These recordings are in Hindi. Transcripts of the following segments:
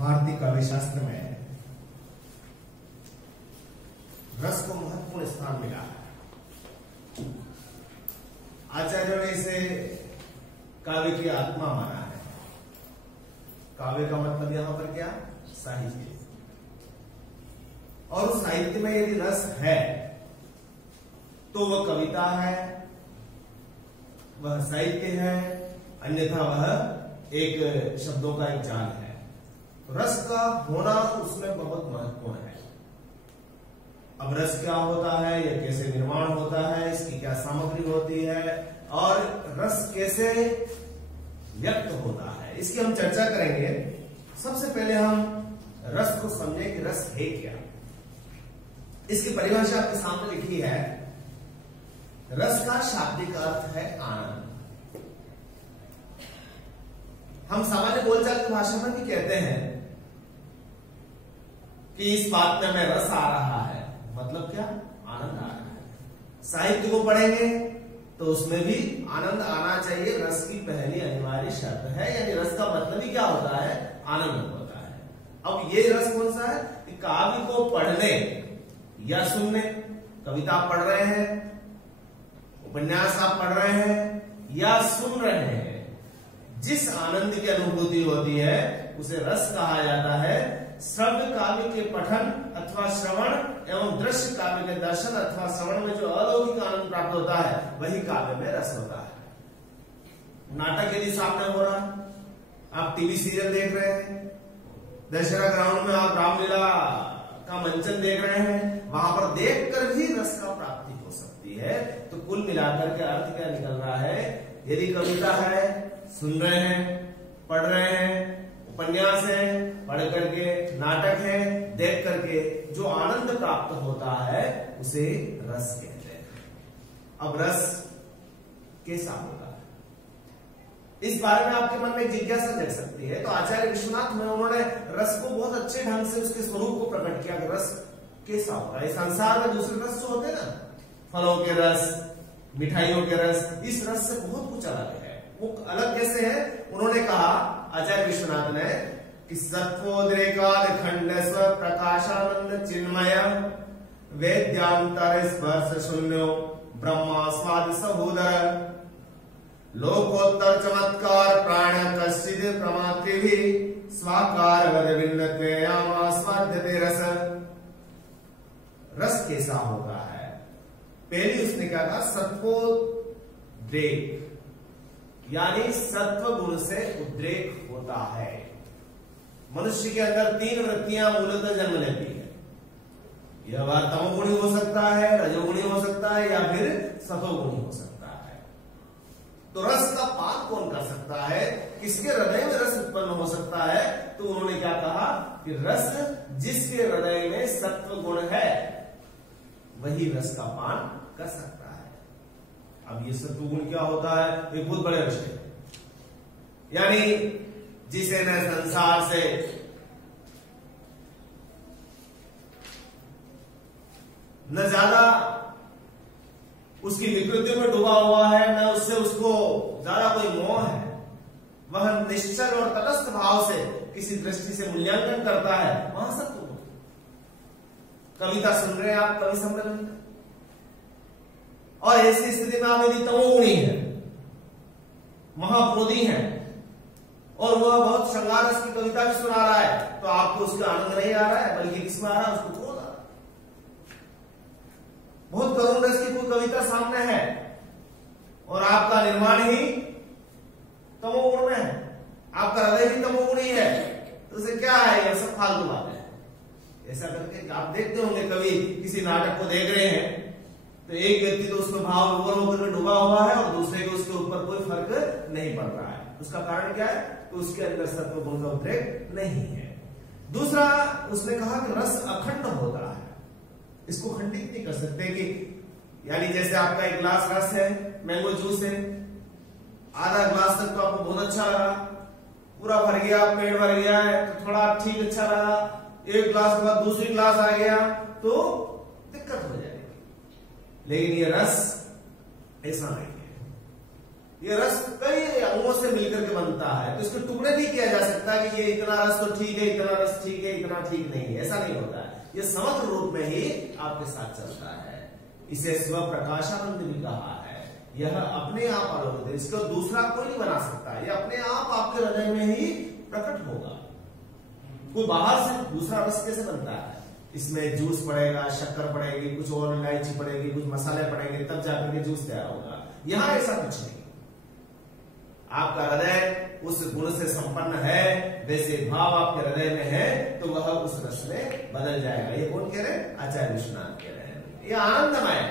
भारतीय काव्य शास्त्र में रस को महत्वपूर्ण स्थान मिला है। आचार्यों ने इसे काव्य की आत्मा माना है। काव्य का मतलब यहां पर क्या? साहित्य। और उस साहित्य में यदि रस है तो वह कविता है, वह साहित्य है, अन्यथा वह एक शब्दों का एक जाल है। तो रस का होना उसमें बहुत महत्वपूर्ण है। अब रस क्या होता है, यह कैसे निर्माण होता है, इसकी क्या सामग्री होती है और रस कैसे व्यक्त होता है, इसकी हम चर्चा करेंगे। सबसे पहले हम रस को समझें कि रस है क्या। इसकी परिभाषा आपके सामने लिखी है। रस का शाब्दिक अर्थ है आनंद। हम सामान्य बोलचाल की भाषा में भी कहते हैं कि इस बात में हमें रस आ रहा है, मतलब क्या? आनंद आ रहा है। साहित्य को पढ़ेंगे तो उसमें भी आनंद आना चाहिए, रस की पहली अनिवार्य शर्त है। यानी रस का मतलब ही क्या होता है? आनंद होता है। अब ये रस कौन सा है? कि काव्य को पढ़ने या सुनने, कविता आप पढ़ रहे हैं, उपन्यास आप पढ़ रहे हैं या सुन रहे हैं, जिस आनंद की अनुभूति होती है उसे रस कहा जाता है। श्रव्य काव्य के पठन अथवा श्रवण एवं दृश्य काव्य के दर्शन अथवा श्रवण में जो अलौकिक आनंद प्राप्त होता है वही काव्य में रस होता है। नाटक यदि सामने हो रहा है, आप टीवी सीरियल देख रहे हैं, दशहरा ग्राउंड में आप रामलीला का मंचन देख रहे हैं, वहां पर देखकर भी रस का प्राप्ति हो सकती है। तो कुल मिलाकर के अर्थ क्या निकल रहा है? यदि कविता है, सुन रहे हैं, पढ़ रहे हैं, उपन्यास है, पढ़ करके, नाटक है, देख करके जो आनंद प्राप्त होता है उसे रस कहते हैं। अब रस कैसा होता है, इस बारे में आपके मन में जिज्ञासा जग सकती है। तो आचार्य विश्वनाथ में उन्होंने रस को बहुत अच्छे ढंग से उसके स्वरूप को प्रकट किया कि रस कैसा होता है। संसार में दूसरे रस जो होते हैं ना, फलों के रस, मिठाइयों के रस, इस रस से बहुत कुछ अलग है। वो अलग कैसे है? उन्होंने कहा आचार्य विश्वनाथ ने कि सत्वोद्रेकाद खंड स्व प्रकाशानंद चिन्मय वेद्यांतर स्पर्श शून्यो ब्रह्मास्वाद सहोदर लोकोत्तर चमत्कार प्राण कश्चिद प्रमातृभि स्वाकार वद भिन्नत्वेयामास्वाद्यते रस। रस कैसा होता है? पहली उसने क्या कहा? सत्वोद्रेक, यानी सत्व गुण से उद्रेक होता है। मनुष्य के अंदर तीन वृत्तियां मूलतः जन्म लेती है। यह बात तमोगुणी हो सकता है, रजोगुणी हो सकता है या फिर सतोगुणी हो सकता है। तो रस का पान कौन कर सकता है? किसके हृदय में रस उत्पन्न हो सकता है? तो उन्होंने क्या कहा कि रस जिसके हृदय में सत्व गुण है वही रस का पान कर सकता है। अब ये सत्व गुण क्या होता है? एक बहुत बड़े विषय है। यानी जिसे न संसार से न ज्यादा उसकी विकृतियों में डूबा हुआ है, न उससे उसको ज्यादा कोई मोह है, वह निश्चल और तटस्थ भाव से किसी दृष्टि से मूल्यांकन करता है, वहां सत्व गुण। कविता सुन रहे हैं आप, कवि सम्मेलन, और ऐसी स्थिति में आप यदि तमोगुणी है, महाक्रोधी है और वह बहुत श्रृंगार रस की कविता भी सुना रहा है, तो आपको उसका आनंद नहीं आ रहा है, बल्कि किसमें आ रहा है? उसको क्रोध आ रहा है। बहुत करुण रस की कोई कविता सामने है और आपका निर्माण ही तमोगुण में है, आपका हृदय भी तमोगुणी है, तो उसे क्या है? यह सब फालतू बातें हैं। ऐसा करके आप देखते होंगे, कभी किसी नाटक को देख रहे हैं तो एक व्यक्ति तो उसमें भाव विभोर होकर के डूबा हुआ है और दूसरे को उसके ऊपर कोई फर्क नहीं पड़ रहा है। उसका कारण क्या है? तो उसके अंदर सत्व गुण का उद्रेक नहीं है। दूसरा उसने कहा कि रस अखंड होता है, इसको खंडित नहीं कर सकते। कि यानी जैसे आपका एक गिलास रस है, मैंगो जूस है, आधा गिलास तक तो आपको बहुत अच्छा लगा, पूरा भर गया, पेट भर गया है तो थोड़ा ठीक अच्छा लगा, एक गिलास के बाद दूसरी गिलास आ गया तो दिक्कत हो जाएगी। लेकिन ये रस ऐसा नहीं है। ये रस कई अंगों से मिलकर के बनता है, तो इसको टुकड़े नहीं किया जा सकता कि ये इतना रस तो ठीक है, इतना रस ठीक है, इतना ठीक नहीं है, ऐसा नहीं होता है। ये समग्र रूप में ही आपके साथ चलता है। इसे स्व प्रकाशानंद भी कहा है। यह अपने आप अलौकिक है, इसको दूसरा कोई नहीं बना सकता, ये अपने आप आपके हृदय में ही प्रकट होगा। कोई बाहर से दूसरा रस कैसे बनता है? इसमें जूस पड़ेगा, शक्कर पड़ेगी, कुछ और इलायची पड़ेगी, कुछ मसाले पड़ेंगे, तब जाकर के जूस तैयार होगा। यहां ऐसा कुछ नहीं। आपका हृदय उस गुण से संपन्न है, वैसे भाव आपके हृदय में है, तो वह उस रस में बदल जाएगा। ये कौन कह रहे हैं? आचार्य विश्वनाथ कह रहे हैं। ये आनंदमय है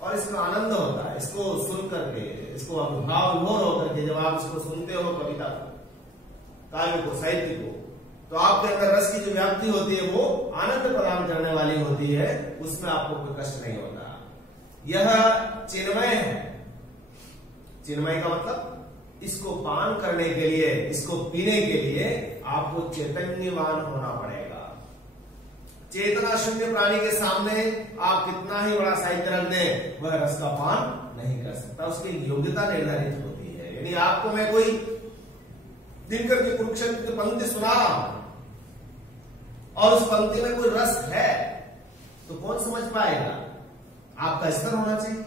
और इसमें आनंद होता है। इसको सुन करके, इसको भाव विभोर होकर के जब आप इसको सुनते हो, कविता को, काव्य को, साहित्य को, तो आपके अंदर रस की जो व्याप्ति होती है वो आनंद प्रदान करने वाली होती है, उसमें आपको कोई कष्ट नहीं होता। यह चिन्मय है। चिन्मय का मतलब इसको पान करने के लिए, इसको पीने के लिए आपको चैतन्यवान होना पड़ेगा। चेतना शून्य प्राणी के सामने आप कितना ही बड़ा साहित्य रख दें, वह रस का पान नहीं कर सकता। उसकी योग्यता निर्धारित होती है। यानी आपको मैं कोई दिनकर की कुरुक्षेत्र की पंक्ति सुना रहा हूं और उस पंक्ति में कोई रस है, तो कौन समझ पाएगा? आपका स्तर होना चाहिए।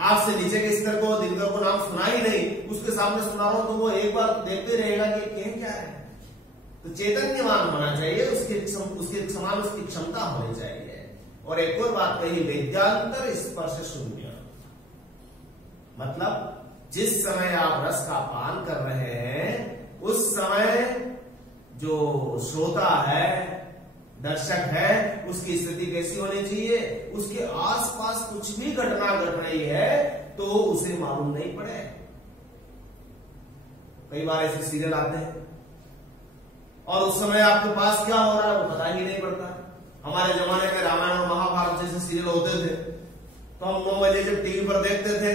आपसे नीचे के स्तर को, दिनकर को नाम सुना ही नहीं, उसके सामने सुना रहा हूं, तो वो एक बार देखते रहेगा कि ये क्या है। तो चैतन्यवान होना चाहिए, उसके समान उसकी क्षमता होनी चाहिए। और एक और बात कही, वेद्यांतर स्पर्श शून्य, मतलब जिस समय आप रस का पान कर रहे हैं, उस समय जो श्रोता है, दर्शक है, उसकी स्थिति कैसी होनी चाहिए? उसके आसपास कुछ भी घटना घट रही है तो उसे मालूम नहीं पड़े। कई बार ऐसे सीरियल आते हैं और उस समय आपके पास क्या हो रहा है वो पता ही नहीं पड़ता। हमारे जमाने में रामायण और महाभारत जैसे सीरियल होते थे, तो हम 9 बजे जब टीवी पर देखते थे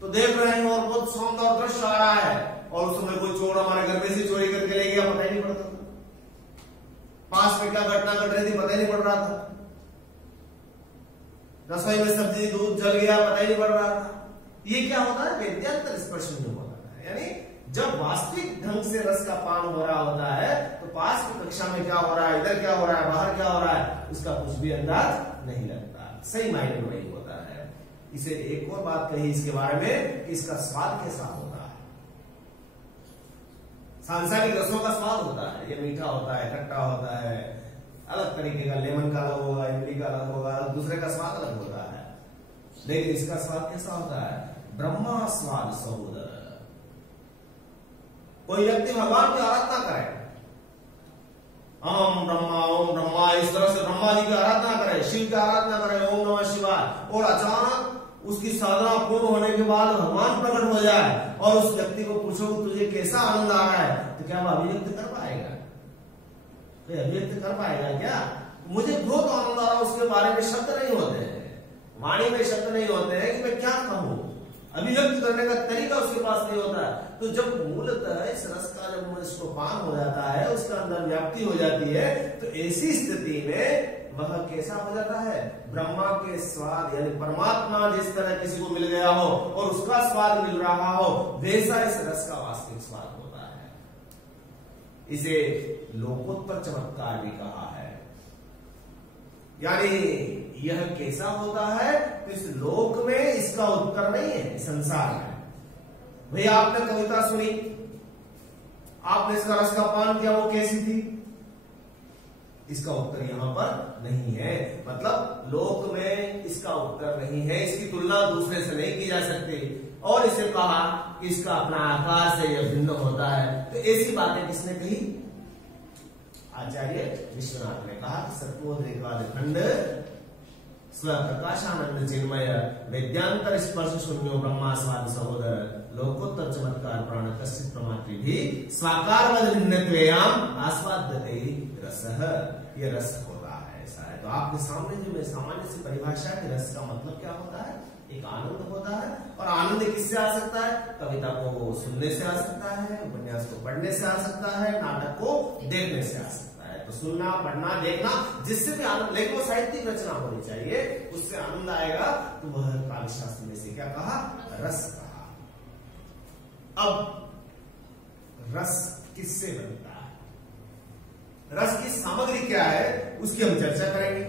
तो देख रहे हैं और बहुत शानदार दृश्य आ रहा है, और उस समय कोई चोर हमारे घर में से चोरी करके ले गया, पता ही नहीं पड़ता था। पास में क्या घटना घट रही थी पता ही नहीं पड़ रहा था। रसोई में सब्जी दूध जल गया, पता ही नहीं पड़ रहा था। ये क्या होता है? वेद्यांतर स्पर्श शून्य होता है। यानी जब वास्तविक ढंग से रस का पान हो रहा होता है, तो पास की कक्षा में क्या हो रहा है, इधर क्या हो रहा है, बाहर क्या हो रहा है, उसका कुछ भी अंदाज नहीं लगता। सही मायने में वही होता है। इसे एक और बात कही इसके बारे में कि इसका स्वाद कैसा होता है। सांसारिक रसों का स्वाद होता है, ये मीठा होता है, खट्टा होता है, अलग तरीके का, लेमन का अलग होगा, इमली का अलग होगा, दूसरे का स्वाद अलग होता है। लेकिन इसका स्वाद कैसा होता है? ब्रह्मा स्वाद सहोदर। कोई व्यक्ति भगवान की आराधना करे, ओम ब्रह्मा, इस तरह से ब्रह्मा जी की आराधना करे, शिव की आराधना करे, ओम नमः शिवाय, और अचानक उसकी साधना पूर्ण होने के बाद भगवान प्रकट हो जाए और उस व्यक्ति को पूछो तुझे कैसा आनंद आ रहा है, तो क्या वो अभिव्यक्त कर पाएगा? तो अभिव्यक्त कर पाएगा क्या? मुझे बहुत आनंद आ रहा है, उसके बारे में शब्द नहीं होते हैं, वाणी में शब्द नहीं होते हैं कि मैं क्या कहूं, अभिव्यक्त करने का तरीका उसके पास नहीं होता है। तो जब मूलतः इस रस का जब इसको पान हो जाता है, उसका अंदर व्याप्ति हो जाती है, तो ऐसी स्थिति में वह कैसा हो जाता है? ब्रह्मा के स्वाद, यानी परमात्मा जिस तरह किसी को मिल गया हो और उसका स्वाद मिल रहा हो, वैसा इस रस का वास्तविक स्वाद होता है। इसे लोकोत्तर चमत्कार भी कहा है। यानी यह कैसा होता है? तो इस लोक में इसका उत्तर नहीं है, संसार में। भैया आपने कविता सुनी, आपने इसका रस का पान किया, वो कैसी थी? इसका उत्तर यहां पर नहीं है। मतलब लोक में इसका उत्तर नहीं है, इसकी तुलना दूसरे से नहीं की जा सकती। और इसे कहा कि इसका अपना आकार से यह भिन्न होता है। तो ऐसी बातें किसने कही? आचार्य विश्वनाथ ने कहा कि सत्वोद्रेकादि खंड स्व प्रकाशानंद चिन्मय वेद्यांतर स्पर्श शून्यो ब्रह्मा स्वाद सहोदर लोकोत्तर चमत्कार प्राण कश्चित प्रमात्री भी स्वाकार भिन्नत्वेयाम आस्वाद्यते रसः। ये रस होता है, ऐसा है। तो आपके सामने जो मैं सामान्य सी परिभाषा है, रस का मतलब क्या होता है? एक आनंद होता है। और आनंद किससे आ सकता है? कविता को सुनने से आ सकता है, उपन्यास को पढ़ने से आ सकता है, नाटक को देखने से आ सकता है। तो सुनना, पढ़ना, देखना, जिससे भी आनंद, लेकिन वो साहित्यिक रचना होनी चाहिए, उससे आनंद आएगा। तो वह काव्य शास्त्र में से क्या कहा? रस कहा। अब रस किससे बनता है, रस की सामग्री क्या है, उसकी हम चर्चा करेंगे।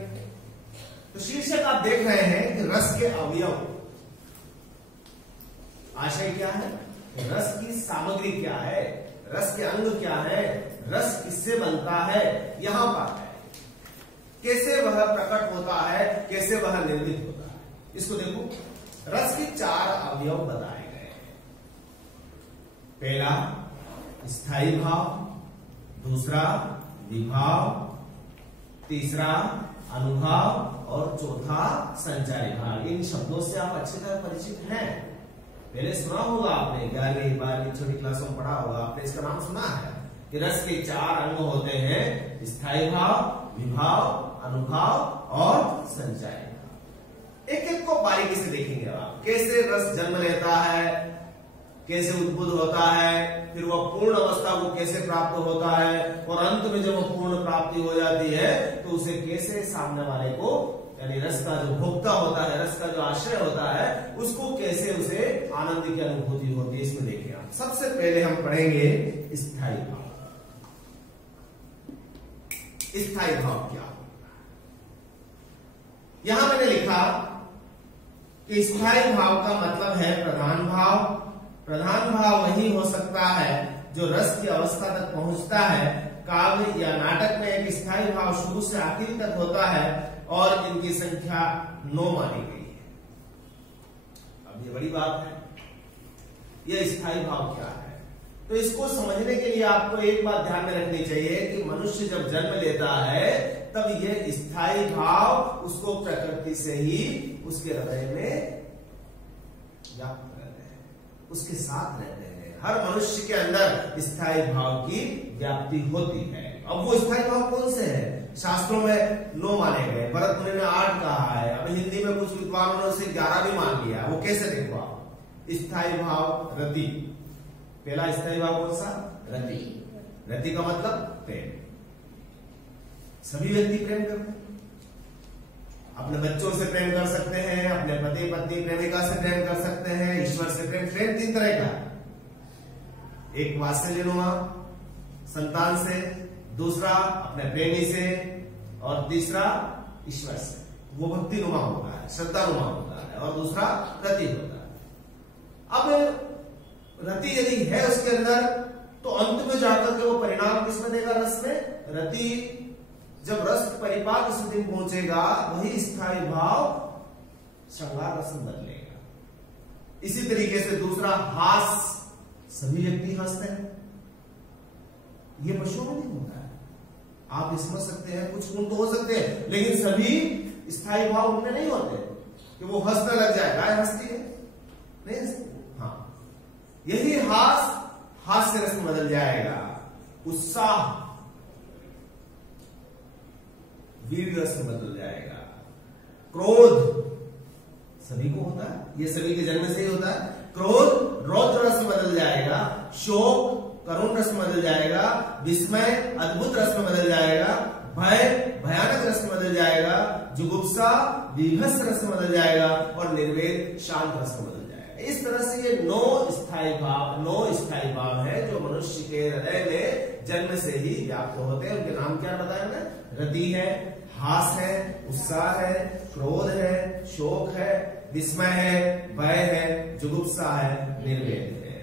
तो शीर्षक आप देख रहे हैं कि रस के अवयव, आशय क्या है, रस की सामग्री क्या है, रस के अंग क्या है, रस किससे बनता है, यहां पर है कैसे वह प्रकट होता है, कैसे वह निर्मित होता है। इसको देखो, रस के 4 अवयव बताए गए हैं। पहला स्थायी भाव, दूसरा विभाव, तीसरा अनुभाव और चौथा संचारी भाव। इन शब्दों से आप अच्छी तरह परिचित हैं, पहले सुना होगा आपने, 11वीं 12वीं छोटी क्लासों में पढ़ा होगा आपने, इसका नाम सुना है कि रस के 4 अंग होते हैं, स्थायी भाव, विभाव, अनुभाव और संचारी भाव। एक एक को बारीकी से देखेंगे आप, कैसे रस जन्म लेता है, कैसे उद्भुत होता है, फिर वह पूर्ण अवस्था को कैसे प्राप्त होता है, और अंत में जब वह पूर्ण प्राप्ति हो जाती है तो उसे कैसे सामने वाले को, यानी रस का जो भोक्ता होता है, रस का जो आश्रय होता है, उसको कैसे उसे आनंद की अनुभूति होती है, इसमें देखिए आप। सबसे पहले हम पढ़ेंगे स्थायी भाव। स्थायी भाव क्या होता है, यहां मैंने लिखा कि स्थायी भाव का मतलब है प्रधान भाव। प्रधान भाव वही हो सकता है जो रस की अवस्था तक पहुंचता है। काव्य या नाटक में एक स्थायी भाव शुरू से आखिर तक होता है और इनकी संख्या 9 मानी गई है। अब ये बड़ी बात है, यह स्थायी भाव क्या है, तो इसको समझने के लिए आपको एक बात ध्यान में रखनी चाहिए कि मनुष्य जब जन्म लेता है तब यह स्थायी भाव उसको प्रकृति से ही उसके हृदय में व्याप्त रहते हैं, उसके साथ रहते हैं। हर मनुष्य के अंदर स्थायी भाव की व्याप्ति होती है। अब वो स्थायी भाव कौन से है, शास्त्रों में 9 माने गए, भरत मुनि ने 8 कहा है, अब हिंदी में कुछ विद्वानों ने उसे 11 भी मान लिया। वो कैसे देखो आप, स्थायी भाव रति, पहला स्थायी भाव कौन सा, रति। रति का मतलब प्रेम, सभी व्यक्ति प्रेम करते हैं, अपने बच्चों से प्रेम कर सकते हैं, अपने पति पत्नी प्रेमिका से प्रेम कर सकते हैं, ईश्वर से प्रेम। प्रेम 3 तरह का है, एक वात्सल्यनुमा संतान से, दूसरा अपने प्रेमी से, और तीसरा ईश्वर से, वो भक्तिनुमा होता है, श्रद्धानुमा होता है, और दूसरा रति होता है। अब रति यदि है उसके अंदर तो अंत में जाकर के वो परिणाम किसमें देगा, रस में। रति जब रस परिपाक स्थिति में पहुंचेगा वही स्थायी भाव श्रृंगार रस में बदलेगा। इसी तरीके से दूसरा हास, सभी व्यक्ति हंसते हैं, ये पशुओं में नहीं होता है। आप समझ सकते हैं, कुछ गुण तो हो सकते हैं, लेकिन सभी स्थायी भाव उनमें नहीं होते कि वो हंसने लग जाए। गाय हंसती है, नहीं हंसती, हाँ। यही हास्य रस में बदल जाएगा, उत्साह वीर रस में बदल जाएगा, क्रोध सभी को होता है, ये सभी के जन्म से ही होता है। क्रोध रौद्र रस में बदल जाएगा, शोक करुण रस में बदल जाएगा, विस्मय अद्भुत रस में बदल जाएगा, भय भयानक रस में बदल जाएगा, जुगुप्सा विभत्स रस में बदल जाएगा, और निर्वेद शांत रस में बदल जाएगा। इस तरह से ये 9 स्थायी भाव है जो मनुष्य के हृदय में जन्म से ही व्याप्त होते हैं। उनके नाम क्या बताया हमने, रति है, हास है, उत्साह है, क्रोध है, शोक है, विस्मय है, भय है, जुगुप्सा है, निर्वेद है।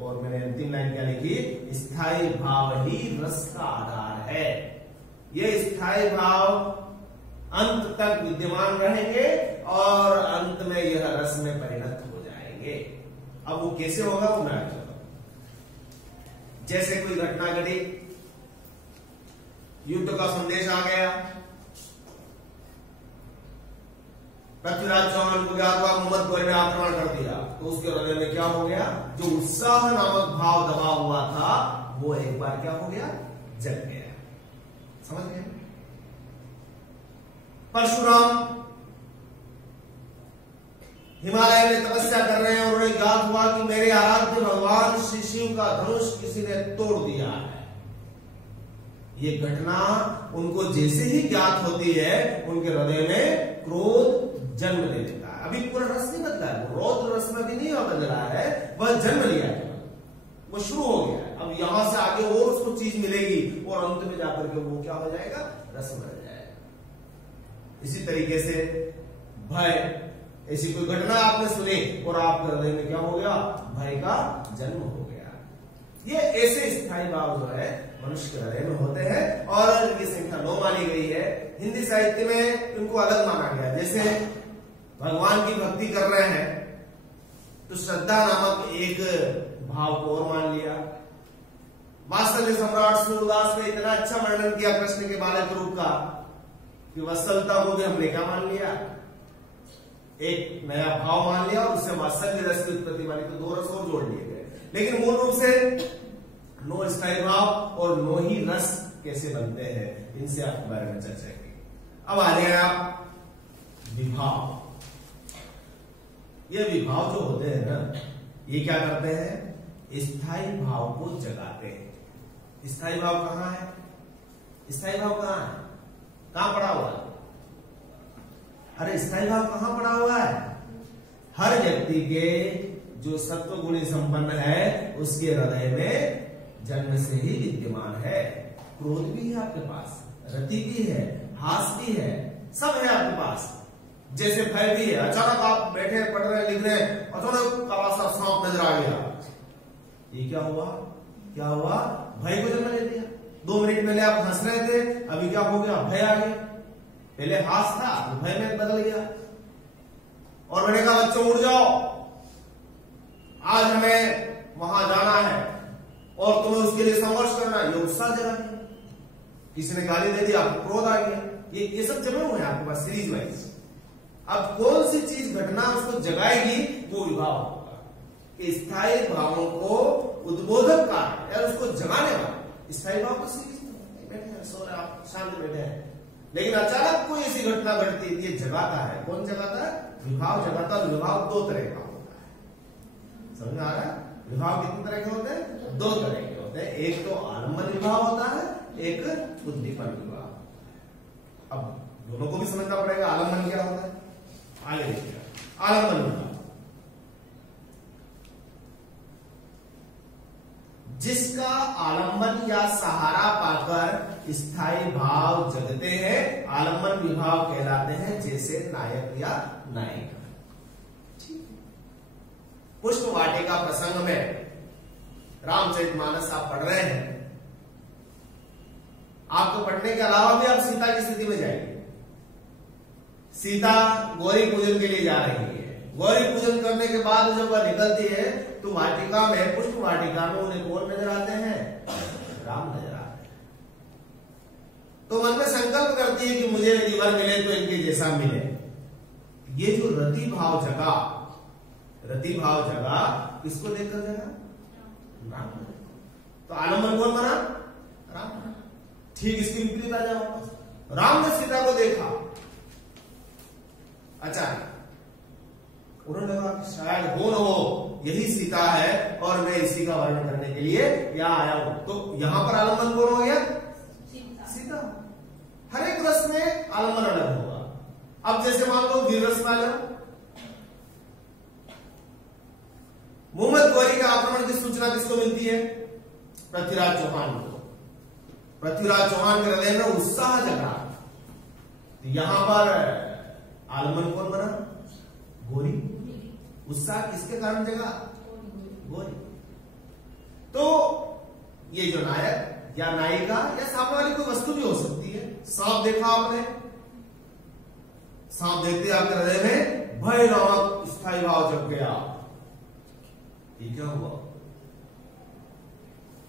और मैंने अंतिम लाइन क्या लिखी, स्थायी भाव ही रस का आधार है। ये स्थायी भाव अंत तक विद्यमान रहेंगे और अंत में यह रस में परिणत हो जाएंगे। अब वो कैसे होगा वो मैं बताता हूं। जैसे कोई घटना घटी, युद्ध का संदेश आ गया, पृथ्वीराज चौहान को ज्ञात हुआ मोहम्मद गौरी ने आक्रमण कर दिया, तो उसके हृदय में क्या हो गया, जो उत्साह नामक भाव दबा हुआ था वो एक बार क्या हो गया, जग गया। समझ गए। परशुराम हिमालय में तपस्या कर रहे हैं और उन्हें ज्ञात हुआ कि मेरे आराध्य भगवान श्री शिव का धनुष किसी ने तोड़ दिया है। ये घटना उनको जैसे ही ज्ञात होती है उनके हृदय में क्रोध जन्म ले लेता है। अभी पूरा रस नहीं बदला है, वो रौद्र रस में भी नहीं बदल रहा है, वह जन्म लिया है। शुरू हो गया है, अब यहां से आगे और उसको चीज मिलेगी और अंत में जाकर के वो क्या हो जाएगा, रस बन जाएगा। इसी तरीके से भय, ऐसी कोई घटना आपने सुनी और आपके हृदय में क्या हो गया, भय का जन्म हो गया। ये ऐसे स्थायी भाव जो है मनुष्य के हृदय में होते हैं और इनकी संख्या 9 मानी गई है। हिंदी साहित्य में इनको अलग माना गया। जैसे भगवान की भक्ति कर रहे हैं तो श्रद्धा नामक एक भाव को और मान लिया। वात्सल्य सम्राट सूरदास ने इतना अच्छा वर्णन किया कृष्ण के बालक रूप का कि वत्सलता को भी हमने क्या मान लिया, एक नया भाव मान लिया और उससे वात्सल्य रस की उत्पत्ति वाली तो 2 रस और जोड़ लिए गए। लेकिन मूल रूप से 9 स्थायी भाव और 9 ही रस कैसे बनते हैं, इनसे आपके बारे में चर्चा की। अब आ जाए आप विभाव। ये विभाव जो होते हैं ना, ये क्या करते हैं, स्थायी भाव को जगाते हैं। स्थायी भाव कहां है, स्थायी भाव कहां है, कहां पड़ा हुआ है, अरे स्थायी भाव कहां पड़ा हुआ है, हर व्यक्ति के जो सत्व गुणी संपन्न है उसके हृदय में जन्म से ही विद्यमान है। क्रोध भी है आपके पास, रति भी है, हास भी है, सब है आपके पास। जैसे भय भी है, अचानक आप बैठे पढ़ रहे लिख रहे हैं, अचानक काला सा सांप नजर आ गया, ये क्या हुआ, क्या हुआ, भय को जन्म ले दिया। 2 मिनट पहले आप हंस रहे थे, अभी क्या हो गया, भय आ गया। पहले हास था तो भय में बदल गया। और मैंने कहा बच्चों उठ जाओ, आज हमें वहां जाना है और तुम्हें उसके लिए संघर्ष करना है, ये उत्साह जगा दिया। किसी ने गाली दे दी, आपको क्रोध आ गया। ये सब जमे हुए हैं आपके पास सीरीज वाइज। अब कौन सी चीज घटना उसको जगाएगी, वो विभाव होगा। स्थायी भावों को उद्बोधक कार्य या उसको जगाने वाला स्थायी भाव को सीरीज बैठे हैं, सो रहे आप शांत बैठे हैं, लेकिन अचानक कोई ऐसी घटना घटती है, ये जगाता है। कौन जगाता है, विभाव जगाता है। विभाव 2 तरह का होता है, समझ में आ रहा है। विभाव कितने तरह के होते हैं, 2 तरह के होते हैं। एक तो आलम्बन विभाव होता है, एक उद्दीपन विभाव। अब दोनों को भी समझना पड़ेगा। आलम्बन क्या होता है, आगे देखिए। आलम्बन विभाव जिसका आलम्बन या सहारा पाकर स्थायी भाव जगते हैं, आलम्बन विभाव कहलाते हैं। जैसे नायक या नायिका। पुष्प वाटिका प्रसंग में रामचरितमानस आप पढ़ रहे हैं, आपको पढ़ने के अलावा भी आप सीता की स्थिति में जाएंगे। सीता गौरी पूजन के लिए जा रही है। गौरी पूजन करने के बाद जब वह निकलती है तो वाटिका में, पुष्प वाटिका में उन्हें कौन नजर आते हैं, राम नजर आते हैं। तो मन में संकल्प करती है कि मुझे यदि वर मिले तो इनके जैसा मिले। ये जो रति भाव जगा, रति भाव जगा, किसको देखकर जगा, राम। तो आलम्बन कौन बना, राम। ठीक इसकी विपरीत आ जाओ। राम ने सीता को देखा, अचानक उन्होंने कहा कि शायद हो न हो यही सीता है और मैं इसी का वर्णन करने के लिए यहाँ आया हूं। तो यहां पर आलम्बन कौन हो गया, सीता। हर एक रस में आलम्बन अलग होगा। अब जैसे मान लो वीर रस में आ जाओ, मोहम्मद गौरी के आक्रमण की सूचना किसको मिलती है, पृथ्वीराज चौहान को। पृथ्वीराज चौहान के हृदय में उत्साह जगा। तो यहां पर आलम्बन कौन बना, गौरी। उत्साह किसके कारण जगा, गौरी। तो ये जो नायक या नायिका या सामने वाली कोई वस्तु भी हो सकती है। सांप देखा आपने, सांप देखते आपके हृदय में भय नामक स्थायी भाव जग गया। ये क्या हुआ,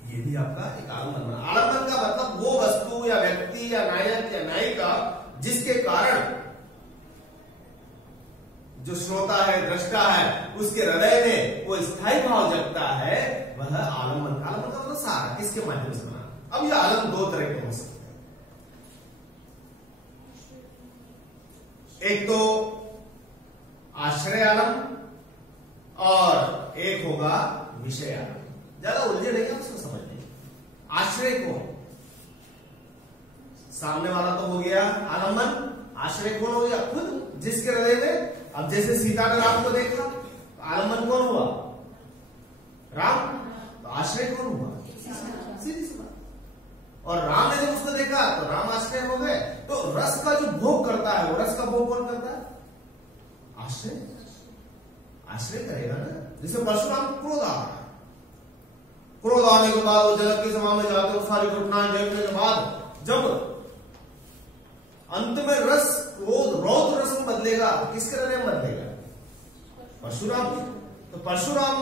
ये भी आपका एक आलम्बन बना। आलम्बन का मतलब वो वस्तु या व्यक्ति या नायक या नायिका जिसके कारण जो श्रोता है, दृष्टा है, उसके हृदय में वो स्थायी भाव जगता है, वह आलम्बन। आलम्बन का मतलब सहारा, किसके माध्यम से बना। अब ये आलम्बन 2 तरह के हो सकते हैं। एक तो आश्रय आलम और एक होगा विषय आलम। ज्यादा उलझे नहीं है उसको समझने। आश्रय को, सामने वाला तो हो गया आलम्बन, आश्रय कौन हो गया, खुद जिसके हृदय में। अब जैसे सीता ने राम को देखा, आलम्बन कौन हुआ, राम। तो आश्रय कौन हुआ? सीधी सी बात। और राम ने जब उसको देखा तो राम आश्रय हो गए। तो रस का जो भोग करता है, वो रस का भोग कौन करता है? आश्रय। आश्रय करेगा ना। जैसे परशुराम क्रोध आ रहा है, क्रोध आने के बाद वो जगत की सभा में जाते हैं, सारी घटनाएं देखने के बाद जब अंत में रस क्रोध रौद्र रस में बदलेगा, किसके हृदय में बदलेगा? परशुराम। तो परशुराम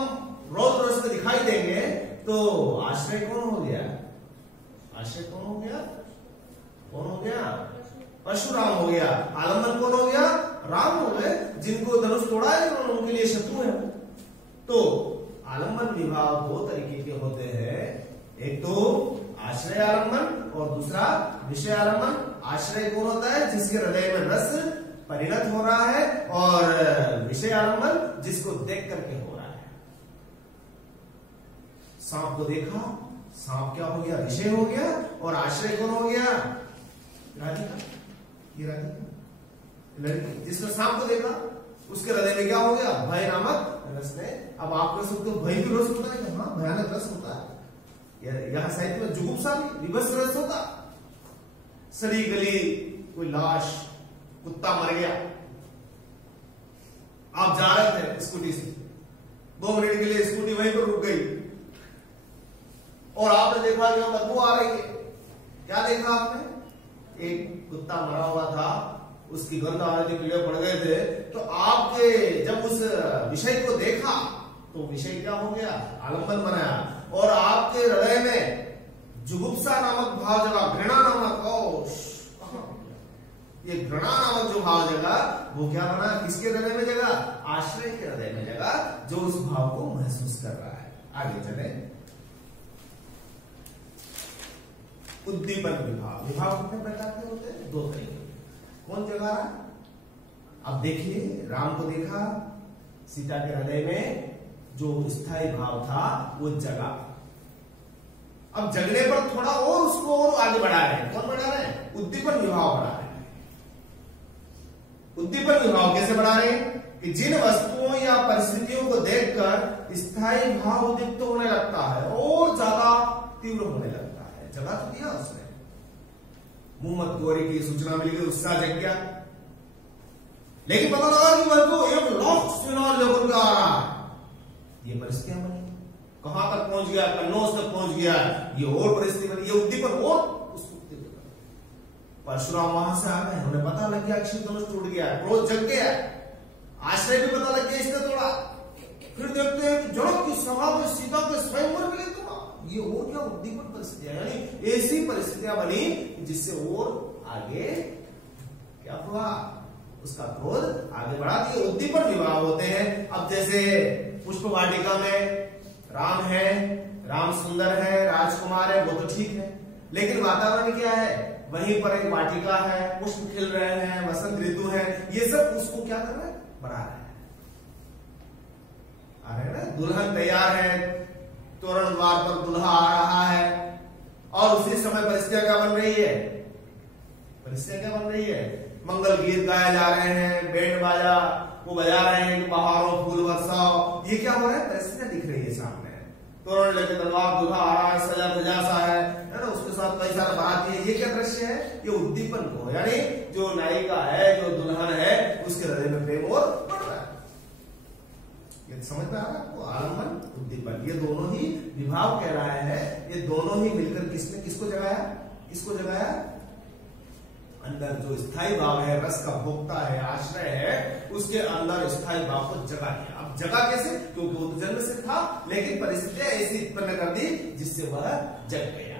रौद्र रस में दिखाई देंगे, तो आश्रय कौन हो गया? आश्रय कौन हो गया? कौन हो गया? परशुराम हो गया। आलम्बन कौन हो गया? राम हो गए, जिनको धनुष तोड़ा है तो उनके लिए शत्रु है। तो आलम्बन विवाह दो तरीके के होते हैं, एक तो आश्रय आलम्बन और दूसरा विषय आलम्बन। आश्रय कौन होता है? जिसके हृदय में रस परिणत हो रहा है, और विषय आलम्बन जिसको देख करके हो रहा है। सांप को देखा, सांप क्या हो गया? विषय हो गया। और आश्रय कौन हो गया? राधिका। ये राधिका लड़की जिसने सांप को देखा, उसके हृदय में क्या हो गया? भय नामक रस ने। अब आप कह सकते हो भय भी रस होता है? हाँ, भयानक रस होता है। यहाँ साहित्य में जुगुप्सा भी विभत्स रस होता। सड़ी गली कोई लाश, कुत्ता मर गया, आप जा रहे थे स्कूटी से, 2 मिनट के लिए स्कूटी वहीं पर रुक गई और आपने देखा कि बदबू आ रही है। क्या देखा आपने? एक कुत्ता मरा हुआ था, उसकी गंध आने के कीड़े पड़ गए थे। तो आपके जब उस विषय को देखा तो विषय क्या हो गया? आलम्बन बनाया। और आपके हृदय में जुगुप्सा नामक भाव जगा, घृणा नामक, ये घृणा नामक जो भाव जगा, वो क्या बना? किसके हृदय में जगा? आश्रय के हृदय में जगा, जो उस भाव को महसूस कर रहा है। आगे चले। उद्दीपन विभाव। विभाव कितने प्रकार के होते हैं? 2 तरीके। कौन जगा रहा? अब देखिए, राम को देखा, सीता के हृदय में जो स्थायी भाव था वो जगा। अब जगने पर थोड़ा और उसको और आगे बढ़ा रहे हैं। कौन बढ़ा रहे हैं? उद्दीपन विभाव बढ़ा रहे हैं। उद्दीपन विभाव कैसे बढ़ा रहे हैं? कि जिन वस्तुओं या परिस्थितियों को देखकर स्थायी भाव उद्दीप्त होने लगता है और ज्यादा तीव्र होने लगता है। जगा तो दिया उसने, मुहम्मद गौरी की सूचना मिली गई, उत्साह जग गया, लेकिन पता लगा कि वह तो 1 लाख सेना लेकर के आ रहा है। ये परिस्थितियां बनी, कहां तक पहुंच गया? कन्नौज तक पहुंच गया। ये और परिस्थिति बनी, ये उद्दीपन और उसको उद्दीपन। परशुराम वहां से आ गए, उन्हें पता लग गया कि धनुष टूट गया, क्रोध जग गया, आश्रय भी पता लग गया इसने तोड़ा। फिर देखते हैं कि जनक की सभा में सीता के स्वयंवर में तोड़ा। ये और क्या उद्दीपन परिस्थितियां, यानी ऐसी परिस्थितियां बनी जिससे और आगे क्या हुआ? उसका क्रोध आगे बढ़ा दिया। उद्दीपन विवाह होते हैं। अब जैसे पुष्प वाटिका में राम है, राम सुंदर है, राजकुमार है, वो तो ठीक है, लेकिन वातावरण क्या है? वहीं पर एक वाटिका है, पुष्प खिल रहे हैं, वसंत ऋतु है, ये सब उसको क्या कर रहा है? बढ़ा रहा है। आ रहे ना, दुल्हन तैयार है, तोरण द्वार पर दूल्हा आ रहा है, और उसी समय परिस्थितियां क्या बन रही है? परिस्थितियां क्या बन रही है? मंगल गीत गाए जा रहे हैं, बैंड बाजा वो बजा रहे हैं कि बहारों फूल बरसाओ। ये क्या हो रहा है? परिस्थितियां दिख रही है सामने। तोरण लेके तलवार दूल्हा आ रहा है, सजा धजा सा है ना, उसके साथ कई सारे बाराती है। ये क्या दृश्य है? ये उद्दीपन को, यानी जो नायिका है, जो दुल्हन है, उसके हृदय में प्रेम और बढ़ रहा है। ये समझ में आ रहा है आपको? आलम्बन, उद्दीपन, ये दोनों ही विभाव कह रहा है। ये दोनों ही मिलकर किसने किसको जगाया? किसको जगाया? अंदर जो स्थायी भाव है, रस का भोक्ता है, आश्रय है, उसके अंदर स्थायी भाव को जगा दिया। अब जगा कैसे? क्योंकि वो तो जन्म से था, लेकिन परिस्थितियां ऐसी उत्पन्न कर दी जिससे वह जग गया।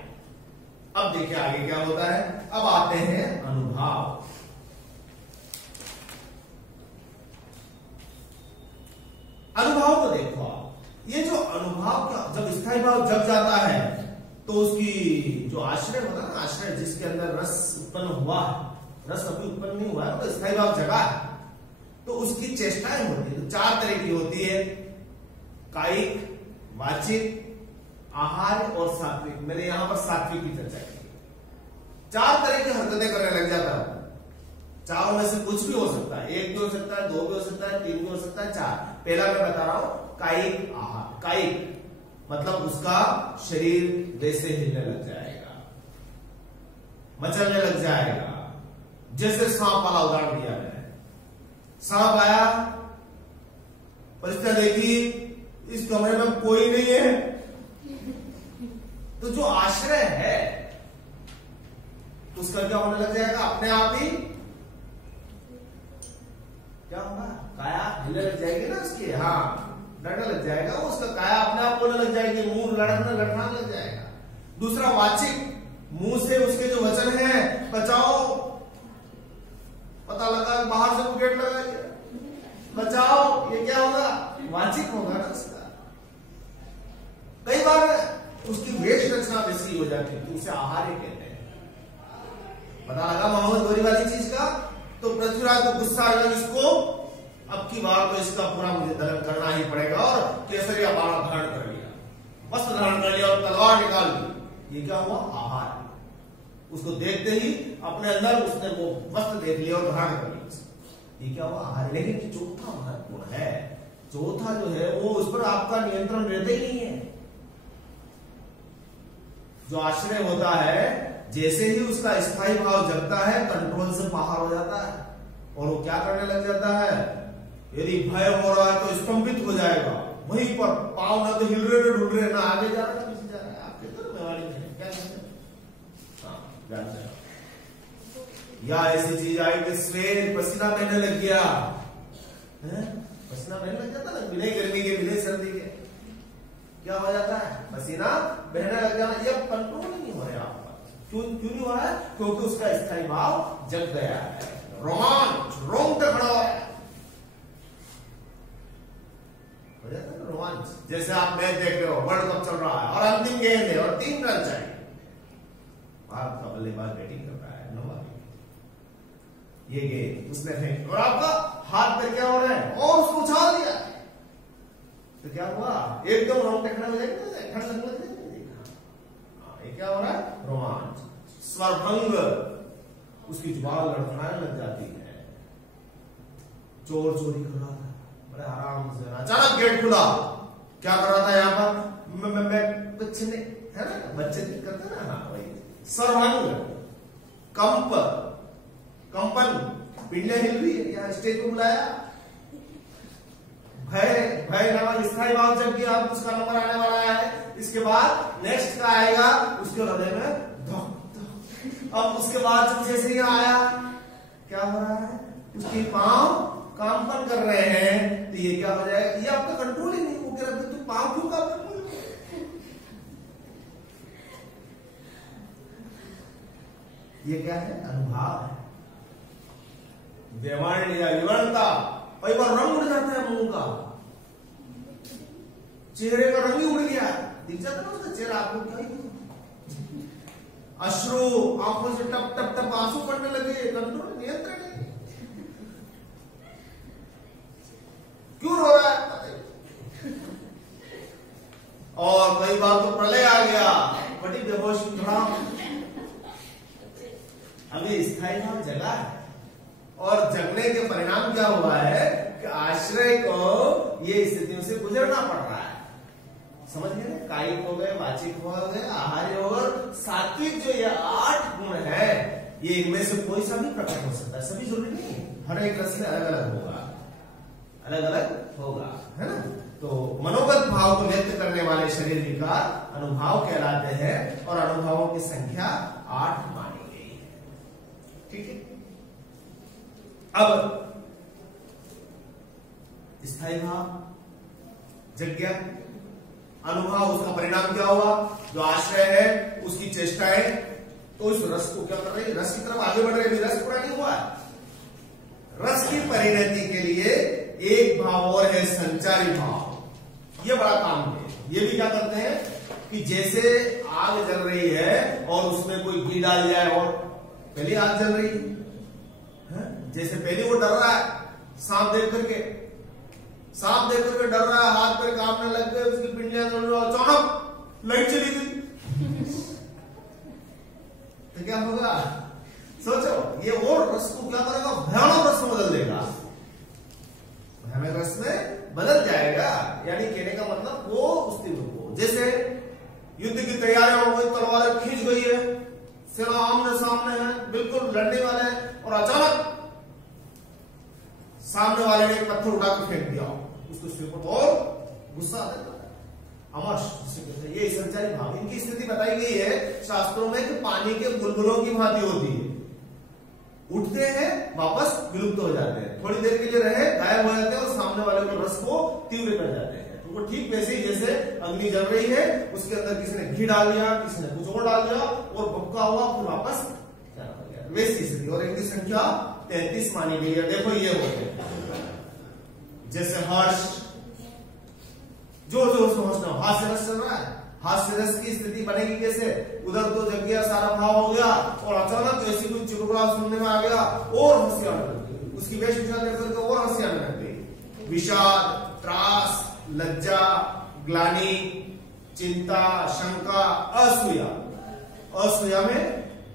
अब देखिए आगे क्या होता है। अब आते हैं अनुभाव। अनुभव को देखो आप, ये जो अनुभव का जब स्थायी भाव जग जाता है तो उसकी जो आश्रय होता है ना, आश्रय जिसके अंदर रस उत्पन्न हुआ है, रस अभी उत्पन्न नहीं हुआ है, तो स्थायी भाव जगा है, तो उसकी चेष्टाएं होती है। तो 4 तरह की होती है, कायिक, वाचिक, आहार और सात्विक। मैंने यहां पर सात्विक की चर्चा की। 4 तरह की हरकतें करने लग जाता है। चारों में से कुछ भी हो सकता है, 1 भी हो सकता है, 2 भी हो सकता है, 3 भी हो सकता है, 4। पहला मैं बता रहा हूं कायिक आहार। कायिक मतलब उसका शरीर वैसे हिलने लग जाएगा, मचलने लग जाएगा। जैसे सांप वाला उदाहरण दिया है, सांप आया, परिस्थिति देखी इस कमरे में कोई नहीं है, तो जो आश्रय है उसका क्या होने लग जाएगा, अपने आप ही क्या होगा, काया हिलने लग जाएगी ना उसकी, हाँ डरने लग जाएगा, उसका काया अपने आप बोलने लग जाएगी, मुंह लड़खड़ाने लग जाएगा। दूसरा वाचिक, मुंह से उसके जो वचन है, बचाओ, पता लगा बाहर से गेट लगा दिया, बचाओ, ये क्या होगा, वाचिक होगा ना उसका। कई बार उसकी वेश रचना वैसी हो जाती है, उसे आहार कहते हैं। पता लगा मोहम्मद गोरी वाली चीज का, तो पृथ्वीराज को गुस्सा आ गया, इसको अब की बार तो इसका पूरा मुझे दलन करना ही पड़ेगा, और केसरिया बाणा धारण कर लिया, वस्त्र धारण कर लिया और तलवार निकाल ली। ये क्या हुआ, आहार। उसको देखते ही अपने अंदर उसने वो वस्त्र देख लिया और धारण कर लिया, ये क्या हुआ, आहार। लेकिन चौथा महत्वपूर्ण है, चौथा जो है वो उस पर आपका नियंत्रण रहता ही नहीं है। जो आश्रय होता है, जैसे ही उसका स्थायी भाव जगता है, कंट्रोल से बाहर हो जाता है, और वो क्या करने लग जाता है, यदि भय हो रहा है तो स्तंभित हो जाएगा, वहीं पर पांव ना तो हिल रहे ना ढूंढ रहे, ना आगे जा रहा ना पीछे जा रहा है। आपके तो मेवाड़ी में क्या कहते हैं, हाँ जानते हैं। या ऐसी चीज आई कि स्वेन पसीना बहने लग गया, पसीना बहने लग जाता ना, बिना गर्मी के बिना सर्दी के, क्या हो जाता है, पसीना बहने लग जाना, ये कंट्रोल नहीं हो रहा आपका। क्यों नहीं हो रहा है, क्योंकि उसका स्थायी भाव जग गया है, रोमांच, रोंगटे खड़ा हुआ है, हो जाता है रोमांच। जैसे आप मैच देख रहे हो, वर्ल्ड कप चल रहा है और अंतिम गेंद है और 3 रन चाहिए, भारत का बल्लेबाज बैटिंग कर रहा है, 9 ये गेंद उसने फेंक, और आपका हाथ पर क्या हो रहा है, और उसको उछाल दिया, तो क्या हुआ, एकदम रोंगटे खड़े हो जाएंगे, खड़े लगने लग जाएंगे। ये क्या हो रहा है, रोमांच, स्वरभंग, उसकी जुबान लड़खड़ाने लग जाती है। चोर चोरी कर रहा था बड़े आराम से, अचानक गेट खुला, क्या कर रहा था यहाँ पर, मैं कुछ नहीं, है ना बच्चे करते ना, हाँ वही स्वरभंग, कंपन, पिंडियां हिल रही है, यहाँ स्टेज को बुलाया, भय नामक स्थायी भाव जब कि अब उसका नंबर आने वाला है, इसके बाद नेक्स्ट का आएगा, उसके हृदय में धक। अब उसके बाद जब जैसे ही आया, क्या हो रहा है, उसके पांव कंपन कर रहे हैं, तो ये क्या हो जाएगा, ये आपका कंट्रोल ही नहीं, वो कह रहा है तू पांव क्यों कंपन, ये क्या है, अनुभव है, व्यवहार या विवरणता। कई बार रंग उड़ जाता है मुंह का, चेहरे का रंग ही उड़ गया, दिख जाता है ना उसका चेहरा आपको, क्या अश्रु, आंखों से टप टप टप आंसू पड़ने लगे, कंट्रोल नियंत्रण नहीं, क्यों रो रहा है, और कई बार तो प्रलय आ गया, बड़ी बेहोशी, थोड़ा अभी स्थायी भाव जगा है, और जगने के परिणाम क्या हुआ है कि आश्रय को ये स्थितियों से गुजरना पड़ रहा है। समझ गए, कायिक हो गए, वाचिक हो गए, आहार्य और सात्विक, जो ये 8 गुण है, ये इनमें से कोई सा भी प्रकट हो सकता है, सभी जरूरी नहीं, हर एक रस में अलग अलग होगा, अलग अलग होगा, है ना। तो मनोगत भाव को व्यक्त करने वाले शरीर विकार अनुभव कहलाते हैं, और अनुभवों की संख्या 8 मानी गई है, ठीक है। अब स्थायी भाव जग गया, अनुभव, उसका परिणाम क्या हुआ, जो आश्रय है उसकी चेष्टाएं, तो इस रस को क्या कर रही है, रस की तरफ आगे बढ़ रही है, रस पूरा नहीं हुआ है। रस की परिणति के लिए एक भाव और है, संचारी भाव, ये बड़ा काम है। ये भी क्या करते हैं कि जैसे आग जल रही है और उसमें कोई घी डाल जाए, और पहले आग जल रही है, जैसे पहले वो डर रहा है सांप देख करके डर रहा है, हाथ पर कांपने लग गए, उसकी पिंडियां अचानक लाइट चली गई, तो क्या होगा, सोचो, ये और रस को क्या करेगा, भयानक रस में बदल देगा, भयानक रस में बदल जाएगा। यानी कहने का मतलब वो उस दिन को जैसे युद्ध की तैयारियां हो गई, तलवारें खींच गई है, सेना आमने सामने है, बिल्कुल लड़ने वाले हैं, और अचानक सामने वाले ने एक पत्थर उठा के फेंक दिया उसको सिर पर, और गुस्सा आ जाता है, अमर्ष जिसे कहते हैं। ये संचारी भाव, इनकी स्थिति बताई गई है शास्त्रों में कि पानी के बुलबुलों की भांति होती है, उठते हैं वापस विलुप्त हो जाते हैं, थोड़ी देर के लिए रहे गायब हो जाते हैं और सामने वाले के रस को तीव्र कर जाते हैं। तो वो ठीक वैसे ही जैसे अग्नि जल रही है, उसके अंदर किसी ने घी डाल दिया, किसी ने कुछ और डाल दिया और भक्का हुआ, फिर वापस हो गया, वैसी स्थिति। और इनकी संख्या 33 मानी गई है। देखो ये होते जैसे हर्ष, जोर जोर से हंसना, हास्य रस चल रहा है, हास्य रस की स्थिति बनेगी कैसे? उधर तो जग गया, सारा भाव हो गया और अचानक ऐसी कोई चुटकुला सुनने में आ गया और हंसी आने लग गई, उसकी वेशभूषा देख करके और हंसी आने लग गई। विषाद, त्रास, लज्जा, ग्लानि, चिंता, शंका, असूया। असूया में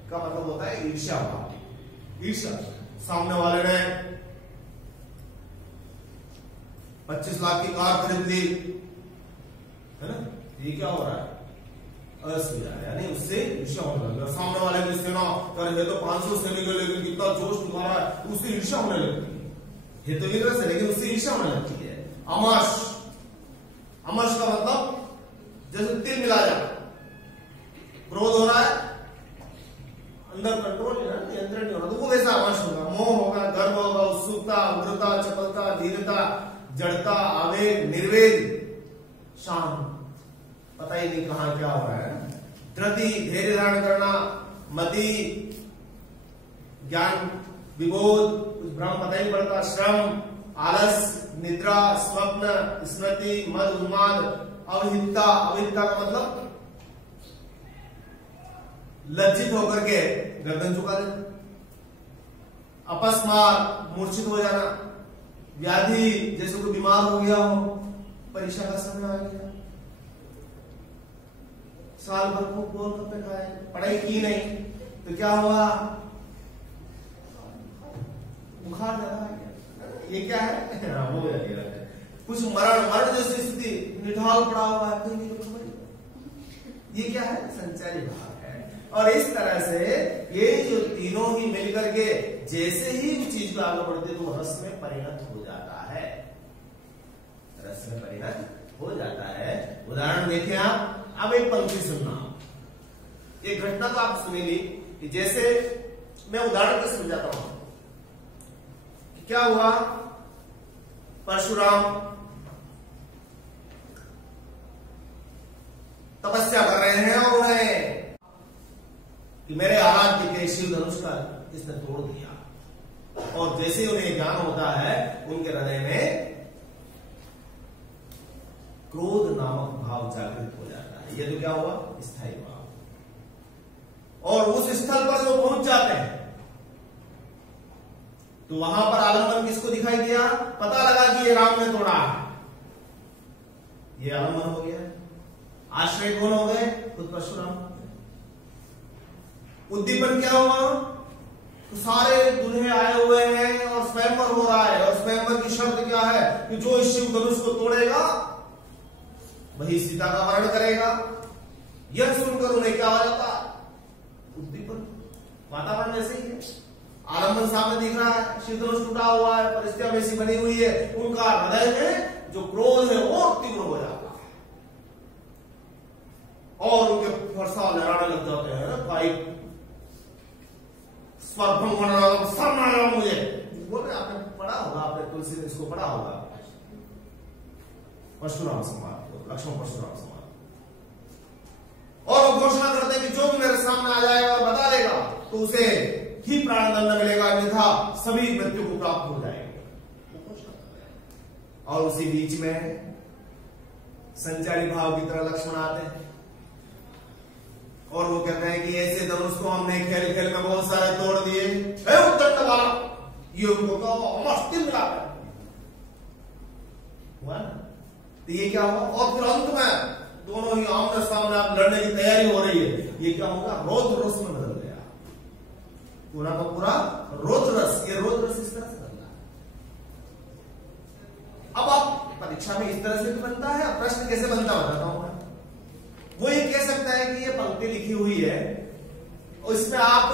का मतलब होता है ईर्ष्या भाव। ईर्ष्या, सामने वाले ने 25 लाख की कार खरीद ली है ना, ये क्या हो रहा है? असूया, यानी उससे ईर्ष्या होने लगी। सामने वाले की सेना कर, ये तो 500 सैनिक है लेकिन कितना जोश दिखा रहा है, उससे ईर्ष्या होने लगती है। ये तो वीर से, लेकिन उससे ईर्ष्या होने लगती है। अमर्ष, अमर्ष का मतलब जैसे तिल मिला जाए, क्रोध हो रहा है, अंदर कंट्रोल नहीं है, नियंत्रण नहीं हो रहा, तो वो वैसा अमर्ष होगा। मोह होगा, गर्व होगा, उत्सुकता, उग्रता, चपलता, धीरता, जड़ता, आवेग, निर्वेद, शांत, पता ही नहीं कहां क्या हो रहा है। धृति, धैर्य धारण करना, मति, ज्ञान विबोध, कुछ भ्रम पता ही नहीं पड़ता, श्रम, आलस, निद्रा, स्वप्न, स्मृति, मद, उन्माद, अवहिता। अवहिता का मतलब लज्जित होकर के गर्दन झुका देना, अपस्मार, मूर्छित हो जाना, व्याधि, जैसे कोई बीमार हो गया हो, परीक्षा का समय आ गया, साल भर खूब गोलगप्पे खाए, पढ़ाई की नहीं तो क्या हुआ, बुखार ज्यादा आ गया, ये क्या है? हो गया कुछ मरण जैसी स्थिति, निढाल पड़ा हुआ है, कोई नहीं खबर, ये क्या है? संचारी भाव है। और इस तरह से ये जो तीनों ही मिलकर के जैसे ही उस चीज को आगे बढ़ते तो रस में परिणत हो जाता है, रस में परिणत हो जाता है। उदाहरण देखें आप, अब एक पंक्ति सुनना, एक घटना तो आप सुनेंगे कि जैसे मैं उदाहरण से समझाता हूं। क्या हुआ? परशुराम तपस्या कर रहे हैं और उन्हें कि मेरे आराध्य के शिव धनुष का इसने तोड़ दिया, और जैसे ही उन्हें ज्ञान होता है उनके हृदय में क्रोध नामक भाव जागृत हो जाता है। ये तो क्या हुआ? स्थायी भाव। और उस स्थल पर जो पहुंच जाते हैं तो वहां पर आलम्बन किसको दिखाई दिया? पता लगा कि ये राम ने तोड़ा है, ये आलम्बन हो गया। आश्रय कौन हो गए? खुद परशुराम। उद्दीपन क्या हुआ? तो सारे दुल्हे आए हुए हैं और स्वयंवर हो रहा है, और स्वयंवर की शर्त क्या है कि जो इस शिव धनुष को तोड़ेगा वही सीता का वर्ण करेगा। यह सुनकर उन्हें क्या हो जाता? उद्दीपन। वातावरण वैसे ही है, आलम्बन सामने दिख रहा है, शिव धनुष टूटा हुआ है, परिस्थितियां वैसी बनी हुई है, उनका हृदय में जो क्रोध है वो तीव्र हो जाता है और उनके फरसा लहराने लग जाते हैं। भाई स्वरभंग होने लगा, शर्म आ रहा मुझे। बोल रहे आपने पढ़ा होगा, आपने तुलसी इसको पढ़ा होगा, परशुराम संवाद, लक्ष्मण परशुराम संवाद। और वो घोषणा करते हैं कि जो भी मेरे सामने आ जाएगा और बता देगा तो उसे ही प्राणदंड मिलेगा, अन्यथा सभी मृत्यु को प्राप्त हो जाएंगे। और उसी बीच में संचारी भाव की तरह लक्ष्मण आते हैं और वो कहते हैं कि ऐसे धनुष को हमने खेल खेल में बहुत सारे तोड़ दिए, उत्तर वाला ये उनको मस्ती मिला हुआ ना। तो ये क्या हुआ? और फिर अंत में दोनों ही आमने सामने आप लड़ने की तैयारी हो रही है। ये क्या होगा? रौद्र रस में बदल गया, पूरा का पूरा रौद्र रस। ये रौद्र रस इस तरह से बदला। अब आप परीक्षा में इस तरह से भी बनता है, प्रश्न कैसे बनता बताता हूं मैं। पंक्ति लिखी हुई है, उसमें आप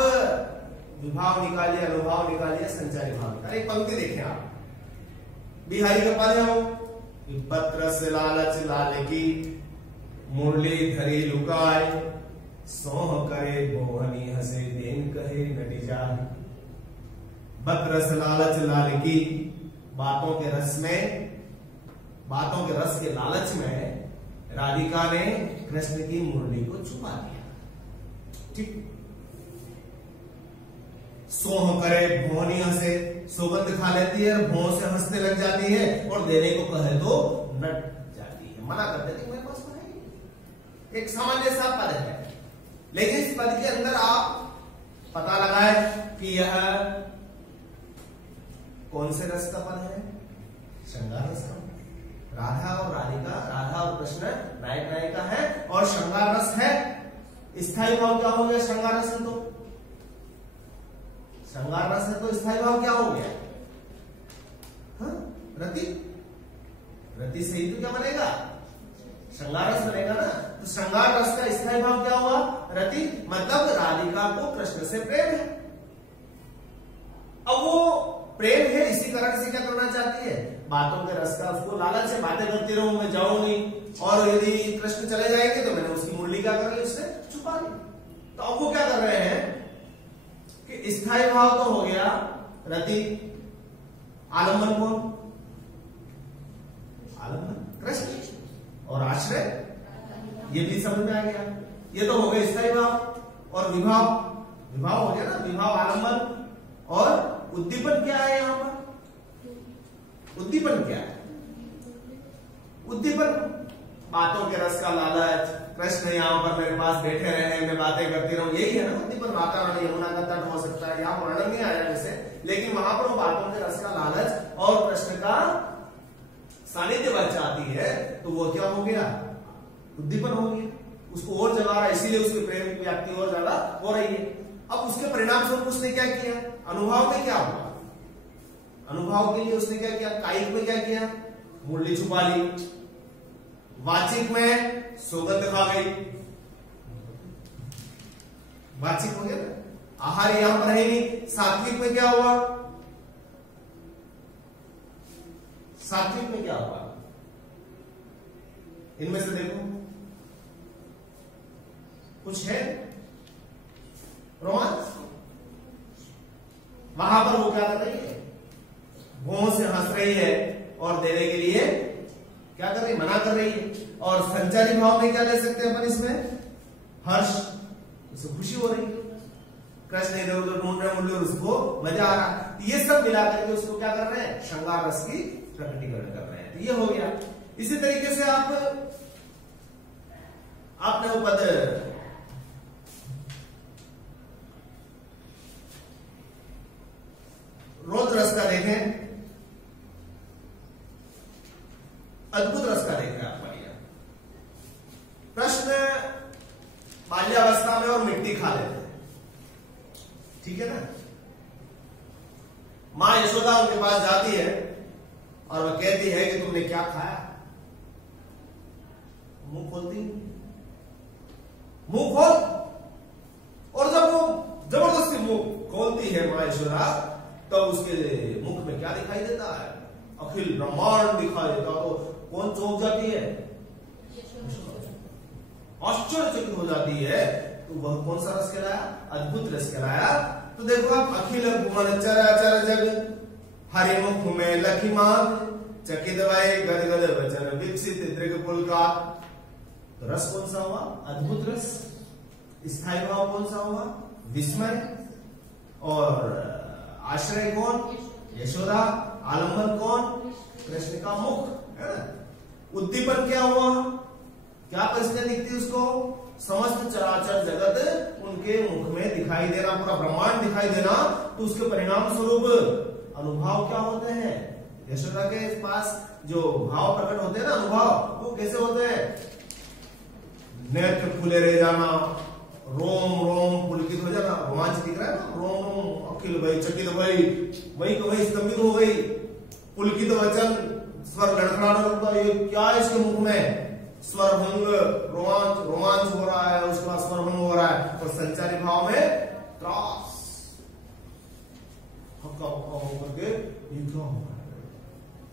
विभाव निकालिए, अनुभाव निकालिए, संचारी भाव निकालिए। एक पंक्ति देखें आप, बिहारी का पद है वो, पत्र से लालच लाल की मुरली धरी लुकाय, सोह करे मोहनी हंसे देन कहे नटी जाए। पत्र से लालच लाल की, बातों के रस में, बातों के रस के लालच में राधिका ने कृष्ण की मुरली को छुपा दिया। ठीक। सोह करे भोनी हंसे, सुगंध खा लेती है, भों से हंसने लग जाती है, और देने को कहे तो नट जाती है, मना कर देती है, मेरे पास तो है नहीं। एक सामान्य सा पद है, लेकिन इस पद के अंदर आप पता लगाए कि यह कौन से रस का पद है? श्रृंगार रस का। राधा और राधिका, राधा और कृष्ण नायक नायिका है, और श्रृंगार रस है। स्थायी भाव क्या हो गया? श्रृंगार रस है, तो श्रृंगार रस है तो स्थायी भाव क्या हो गया? हाँ? रति। रति से ही तो क्या बनेगा? श्रृंगार रस बनेगा ना। तो श्रृंगार रस का स्थायी भाव क्या हुआ? रति। मतलब राधिका को कृष्ण से प्रेम है। अब वो प्रेम है, इसी कारण से क्या करना चाहती है? बातों के रस का उसको लालच से बातें करती रहूं, मैं जाऊंगी, और यदि कृष्ण चले जाएंगे तो मैंने उसकी मुरली क्या कर ली? उससे छुपा ली। तो अब वो क्या कर रहे हैं कि स्थायी भाव तो हो गया रति, आलम्बन कौन? आलम्बन कृष्ण, और आश्रय ये भी समझ में आ गया। ये तो हो गया स्थायी भाव। और विभाव, विभाव हो गया ना, विभाव, आलम्बन, और उद्दीपन क्या है यहां पर? उद्दीपन क्या है? उद्दीपन बातों के रस का लालच, कृष्ण यहाँ पर मेरे पास बैठे रहे, मैं बातें करती रहूं, यही है ना उद्दीपन। माता रानी यमुना का तट हो सकता है, यहाँ वर्णन नहीं आया जैसे, लेकिन वहां पर वो बातों के रस का लालच और कृष्ण का सानिध्य बच जाती है, तो वो क्या हो गया? उद्दीपन हो गया। उसको और जगा रहा है, इसीलिए उसके प्रेम की व्याप्ति और ज्यादा हो रही है। अब उसके परिणाम स्वरूप उसने क्या किया? अनुभव में क्या हुआ? अनुभव के लिए उसने क्या किया? कायिक में क्या किया? मुरली छुपा ली। वाचिक में सुगंध खा गई, वाचिक हो गया ना, आहार यहां पर है नहीं। सात्विक में क्या हुआ? सात्विक में क्या हुआ? इनमें से देखो कुछ है रोमांस? वहां पर वो क्या कर रही है? भों से हंस रही है, और देने के लिए क्या कर रही है? मना कर रही है। और संचारी भाव में क्या ले सकते हैं अपन इसमें? हर्ष, उसको खुशी हो रही है, कृष्ण इधर उधर ढूंढ रहे मुरली और उसको मजा आ रहा है। ये सब मिलाकर के उसको क्या कर रहे हैं? श्रृंगार रस की प्रकटीकरण कर रहे हैं। तो ये हो गया। इसी तरीके से आपने वो पद रोद रस का देखें, अद्भुत रस का देखें आप। बढ़िया प्रश्न, बाल्यावस्था में और मिट्टी खा लेते हैं, ठीक है ना। मां यशोदा उनके पास जाती है और वह कहती है कि तुमने क्या खाया? मुंह खोलती, मुंह खोल, और जब वो जबरदस्ती मुंह खोलती है मां यशोदा, तो उसके मुख में क्या दिखाई देता है? अखिल ब्रह्मांड दिखाई देता। तो कौन चौंक जाती है? आश्चर्यचकित हो जाती है। तो वह कौन सा रस कहलाया? अद्भुत रस कहलाया। तो देखो आप, अखिल भुवन चराचर जग हरि मुख में लखीमान, चकित वै गदगद वचन विकसित दृग पुलका। तो रस कौन सा हुआ? अद्भुत रस। स्थायी भाव कौन सा हुआ? विस्मय। और आश्रय कौन? यशोदा। आलम्बन कौन? कृष्ण का मुख, है ना। उद्दीपन क्या हुआ? क्या परिस्थिति दिखती उसको? समस्त चराचर जगत उनके मुख में दिखाई देना, पूरा ब्रह्मांड दिखाई देना। तो उसके परिणाम स्वरूप अनुभव क्या होते हैं? यशोदा के पास जो भाव प्रकट होते हैं ना, अनुभव, वो कैसे होते हैं? नेत्र खुले रह जाना, रोम रोम पुलकित हो जाना, रोमांच दिख रहा है ना, रोम रोम अखिल वही चकित वही को वही स्तंभित हो गई, पुलकित वचन, स्वर लड़खड़ाने लगता, ये क्या है इसके मुख में? स्वर भंग, रोमांच हो रहा है, उसके बाद स्वर भंग भाव में क्रॉस करके ये क्या हुआ,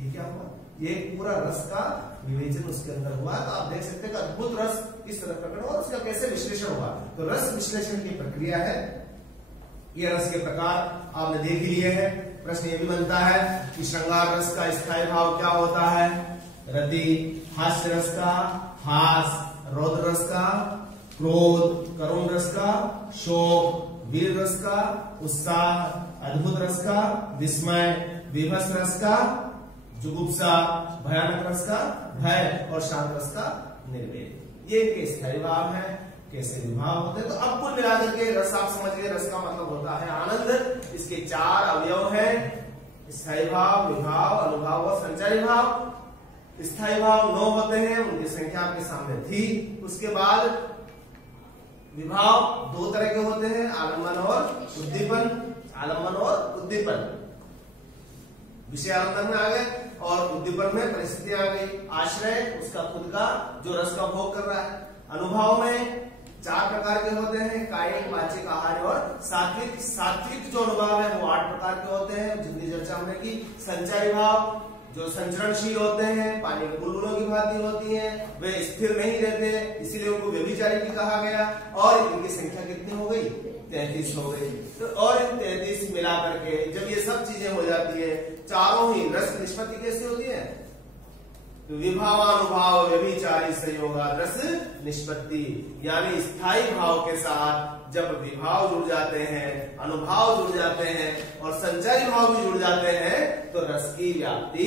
ये क्या हुआ, ये पूरा रस का विवेचन उसके अंदर हुआ। तो आप देख सकते हैं कि अद्भुत रस किस तरह प्रकट हुआ, उसका कैसे विश्लेषण हुआ। तो रस विश्लेषण की प्रक्रिया है, ये रस के प्रकार आपने देख लिए हैं। प्रश्न ये भी बनता है कि श्रृंगार रस का स्थायी भाव क्या होता है, रति, हास्य रस का हास, रौद्र रस का क्रोध, करुण रस का शोक, वीर रस का उत्साह, अद्भुत रस का विस्मय, विभत्स रस का जुगुप्सा, भयानक रस का भय और शांत रस का निर्वेद। ये इनके स्थायी भाव है, कैसे विभाव होते हैं। तो अब कुल मिलाकर के रस आप समझ गए, रस का मतलब होता है आनंद। इसके 4 अवयव हैं, स्थायी भाव, विभाव, अनुभाव और संचारी भाव। स्थायी भाव 9 होते हैं, उनकी संख्या आपके सामने थी। उसके बाद विभाव 2 तरह के होते हैं, आलंबन और उद्दीपन। आलंबन और उद्दीपन, विषय आलंबन में आ गए और उद्दीपन में परिस्थितियां आ गई। आश्रय उसका खुद का जो रस का भोग कर रहा है। अनुभाव में 4 प्रकार के होते हैं, कायिक, वाचिक, आहार्य और सात्विक। सात्विक जो अनुभाव है वो 8 प्रकार के होते हैं, जिनकी चर्चा हमने की। संचारी भाव जो संचरणशील होते हैं, पानी के बुलबुलों की भांति होती हैं, वे स्थिर नहीं रहते, इसीलिए उनको व्यभिचारी भी कहा गया। और इनकी संख्या कितनी हो गई, 33 हो गई। तो और इन 33 मिला करके जब ये सब चीजें हो जाती है, चारों ही रस की निष्पत्ति कैसी होती है, तो विभावानुभाव व्यभिचारी संयोगा रस निष्पत्ति, यानी स्थायी भाव के साथ जब विभाव जुड़ जाते हैं, अनुभाव जुड़ जाते हैं और संचारी भाव भी जुड़ जाते हैं, तो रस की व्याप्ति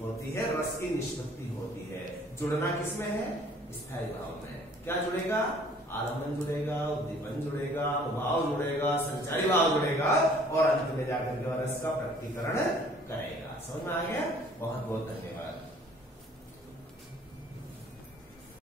होती है, रस की निष्पत्ति होती है। जुड़ना किसमें है, स्थायी भाव में। क्या जुड़ेगा, आलंबन जुड़ेगा, उद्दीपन जुड़ेगा, अनुभाव जुड़ेगा, संचारी भाव जुड़ेगा और अंत में जाकर के रस का प्रकटीकरण करेगा। समझ में आ गया। बहुत बहुत धन्यवाद।